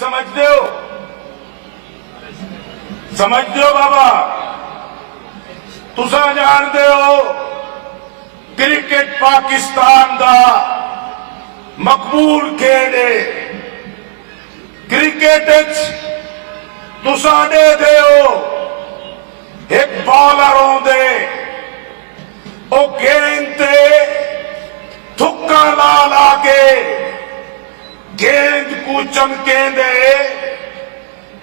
समझते हो बाबा तुसा जानते हो क्रिकेट पाकिस्तान दा मकबूल खेल है। क्रिकेट तुसा दे हो एक बॉलर आंदे ओ गेंद ते थुक्का ला ला के गेंद को चमके दे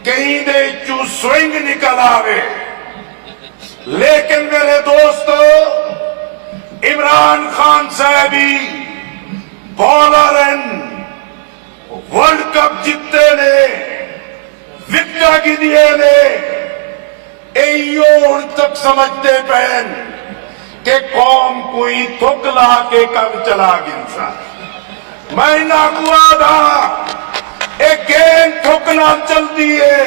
कहीं दे चू स्विंग निकल आवे। लेकिन मेरे दोस्तों इमरान खान साहब ही बॉलर वर्ल्ड कप जीते ने विकेट की दिए ने हूं तक समझते पैन के कौम कोई थुक ला के कब चला गिनसा। मैं ना कुआ था एक गेंद थुकना चलती है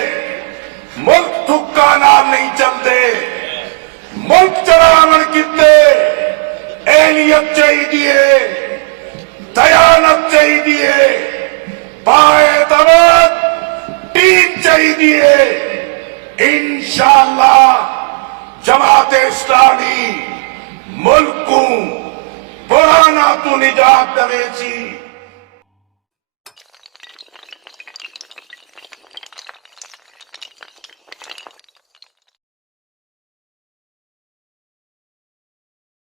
मुल्क थुक्का नाल नहीं चलते। मुल्क चलावन किते एहलियत चाहिए दयानत चाहिए पाएदार टीम चाहिए। इंशाअल्लाह जमाते इस्लामी मुल्क को पुराना तू निजात दवेसी।